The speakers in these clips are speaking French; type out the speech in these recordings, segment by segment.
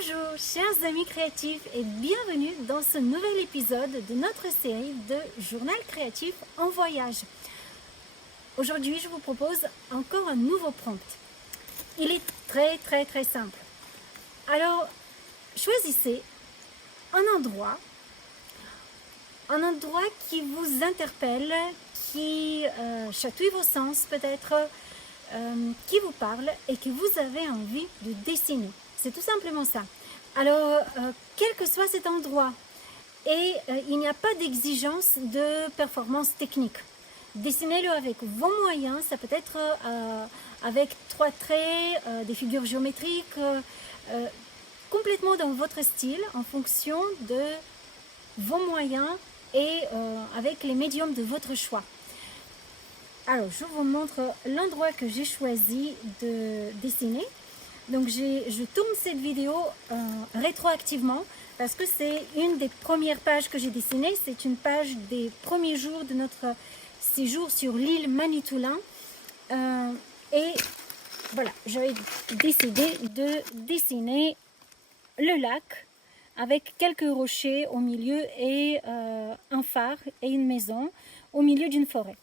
Bonjour chers amis créatifs et bienvenue dans ce nouvel épisode de notre série de Journal créatif en voyage. Aujourd'hui je vous propose encore un nouveau prompt. Il est très simple. Alors choisissez un endroit qui vous interpelle, qui chatouille vos sens peut-être, qui vous parle et que vous avez envie de dessiner. C'est tout simplement ça. Alors, quel que soit cet endroit, et il n'y a pas d'exigence de performance technique. Dessinez-le avec vos moyens, ça peut être avec 3 traits, des figures géométriques, complètement dans votre style, en fonction de vos moyens et avec les médiums de votre choix. Alors, je vous montre l'endroit que j'ai choisi de dessiner. Donc, je tourne cette vidéo rétroactivement parce que c'est une des premières pages que j'ai dessinées. C'est une page des premiers jours de notre séjour sur l'île Manitoulin. Et voilà, j'avais décidé de dessiner le lac avec quelques rochers au milieu et un phare et une maison au milieu d'une forêt.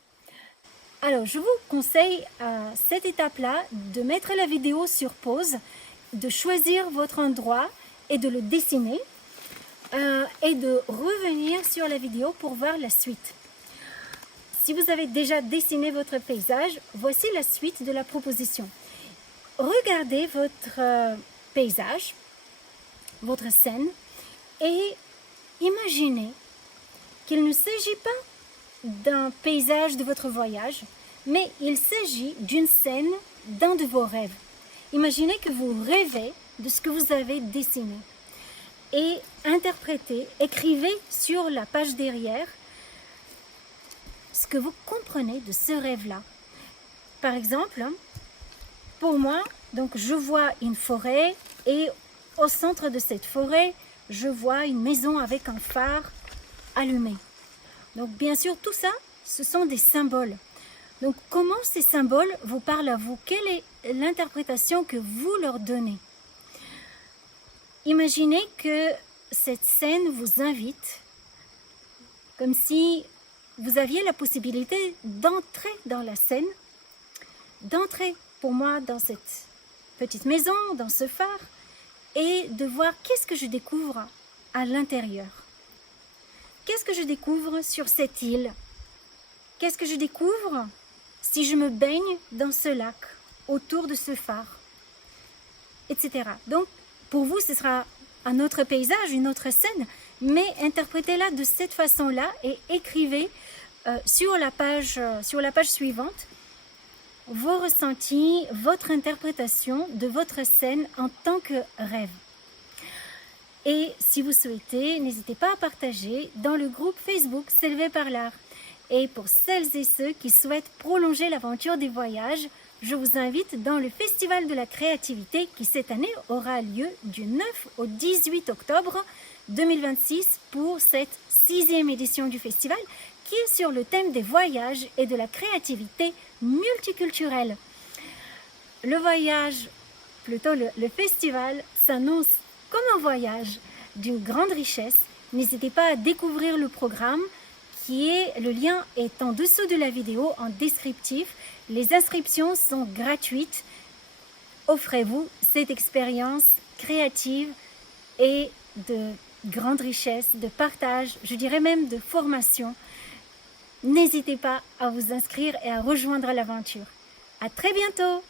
Alors, je vous conseille à cette étape-là de mettre la vidéo sur pause, de choisir votre endroit et de le dessiner et de revenir sur la vidéo pour voir la suite. Si vous avez déjà dessiné votre paysage, voici la suite de la proposition. Regardez votre paysage, votre scène et imaginez qu'il ne s'agit pas d'un paysage de votre voyage, mais il s'agit d'une scène d'un de vos rêves. Imaginez que vous rêvez de ce que vous avez dessiné et interprétez, écrivez sur la page derrière ce que vous comprenez de ce rêve-là. Par exemple, pour moi, donc je vois une forêt et au centre de cette forêt, je vois une maison avec un phare allumé. Donc bien sûr, tout ça, ce sont des symboles. Donc comment ces symboles vous parlent à vous? Quelle est l'interprétation que vous leur donnez? Imaginez que cette scène vous invite, comme si vous aviez la possibilité d'entrer dans la scène, d'entrer pour moi dans cette petite maison, dans ce phare, et de voir qu'est-ce que je découvre à l'intérieur. Qu'est-ce que je découvre sur cette île? Qu'est-ce que je découvre si je me baigne dans ce lac, autour de ce phare, etc. Donc, pour vous, ce sera un autre paysage, une autre scène, mais interprétez-la de cette façon-là et écrivez sur la page suivante vos ressentis, votre interprétation de votre scène en tant que rêve. Et si vous souhaitez, n'hésitez pas à partager dans le groupe Facebook S'élever par l'art. Et pour celles et ceux qui souhaitent prolonger l'aventure des voyages, je vous invite dans le Festival de la créativité qui cette année aura lieu du 9 au 18 octobre 2026 pour cette 6e édition du festival qui est sur le thème des voyages et de la créativité multiculturelle. Le voyage, plutôt le festival, s'annonce comme un voyage d'une grande richesse. N'hésitez pas à découvrir le programme le lien est en dessous de la vidéo en descriptif. Les inscriptions sont gratuites. Offrez-vous cette expérience créative et de grande richesse, de partage, je dirais même de formation. N'hésitez pas à vous inscrire et à rejoindre l'aventure. À très bientôt!